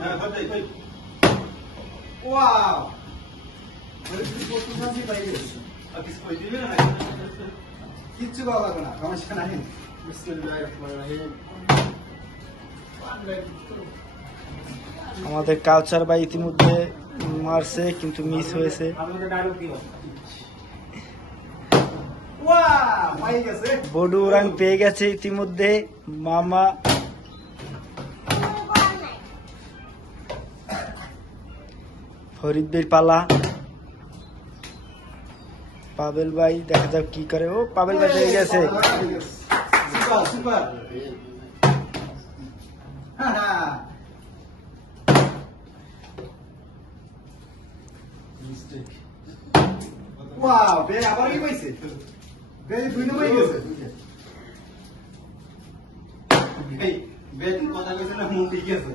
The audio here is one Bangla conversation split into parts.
হ্যাঁ হতে কই ওয়াও বলে কি করতে যাচ্ছি ভাই আর কিছু কই দিবে না কিচ্ছু করা লাগবে না সমস্যা নাই বিসমিল্লাহির রহমানির রহিম আমাদের কালচার ভাই ইতিমধ্যে মারছে কিন্তু মিস হয়েছে। বডু ওরাং পেয়ে গেছে ইতিমধ্যে মামা। ফরিদ পালা পাবেল ভাই দেখা যাক কি করে। ও পাবেল ভাই পেয়ে গেছে। ওয়াও বে আবার কি কইছে বে দুই নম্বর গেছে ভাই বে তুই কথা কইছ না মন ঠিক আছে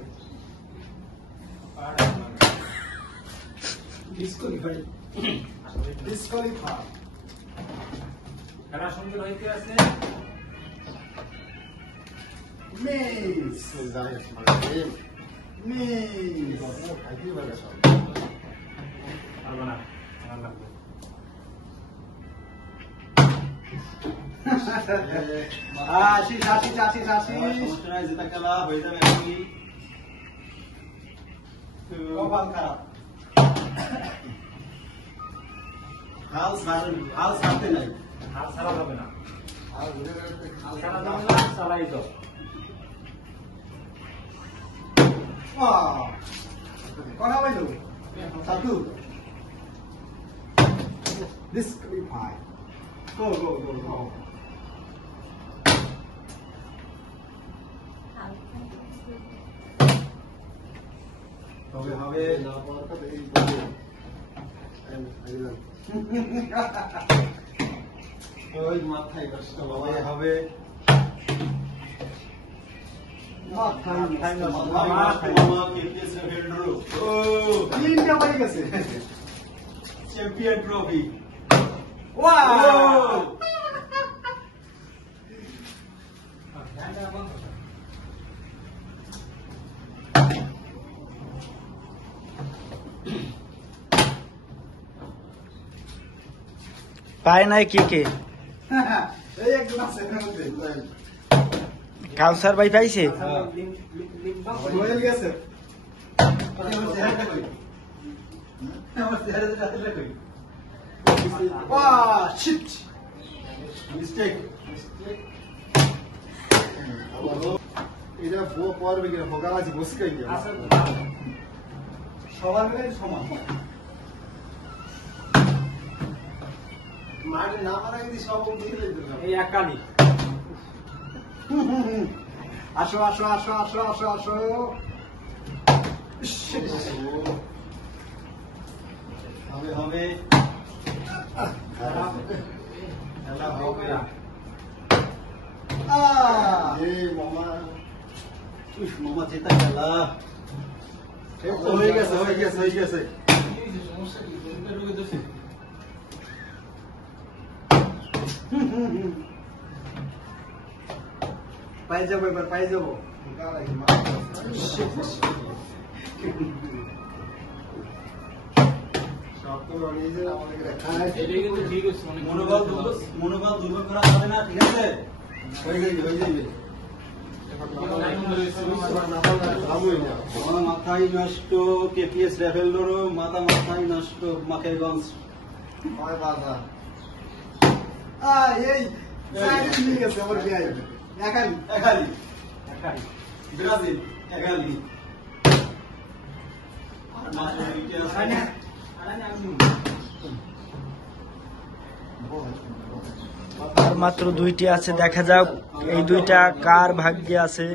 ডিসকোয়ালিফাই খেলা সুন্দর হইতে আছে মিস মিস আইডি বাগা সব আরবানা আল্লাহ আশি সমস্যা নাই যেটা খেলা হয়ে যাবে এখনই কপাল খারাপ হাল ছাড়তে নাই হাল ছাড়া যাবে না হাল ছাড়া যাবে না চালাই তো কথা বলো সাধু ডিসকোয়ালিফাই Go. হবে না পাওয়ার কথা এই বলে ওই মাথায় কষ্ট হবে মাথায় মামা কেপিএস রেভেলড্রো ও তিনটা বাড়ি গেছে চ্যাম্পিয়ন ট্রফি ওয়াও পায় নাই কে কে এই একদম আছে কাউসার ভাই পাইছে রয়েল গেছে আমার চেহারাটা কই আমার চেহারাটা কই Wow, shit! Mistake. এটা বউ পড়বে কিনা ফোকা আছে বসকাই গিয়া সবার মিলে সমান মাঠে না মারা কিন্তু সব বুঝে দিল এই একালি আসো হবে খেলা হবে মামা চেতা খেলা হয়ে গেছে পাই যাবো এবার পাই যাবো মনোবল দুর্বল করা যাবে না ঠিক আছে হয়ে যাবে মাথায় নষ্ট কেপিএস রেভেলডোরো মাথায় নষ্ট মাখেরগঞ্জ এই আমার বিয়ে একালি ব্রাজিল একালি আর মাত্র দুইটি আছে, দেখা যাক এই দুইটা কার ভাগ্যে আছে।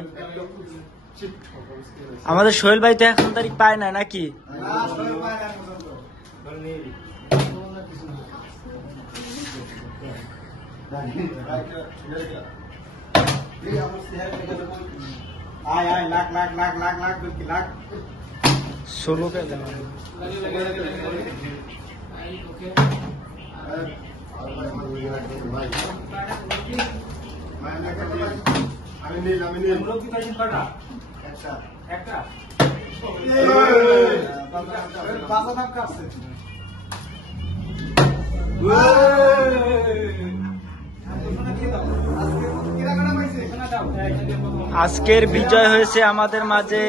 আমাদের সোহেল ভাই তো এখন তারিখ পায় না নাকি? ষোলো কে বাসা ধাপ কাটছে। আজকের বিজয় হয়েছে আমাদের মাঝে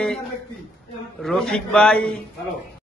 রফিক ভাই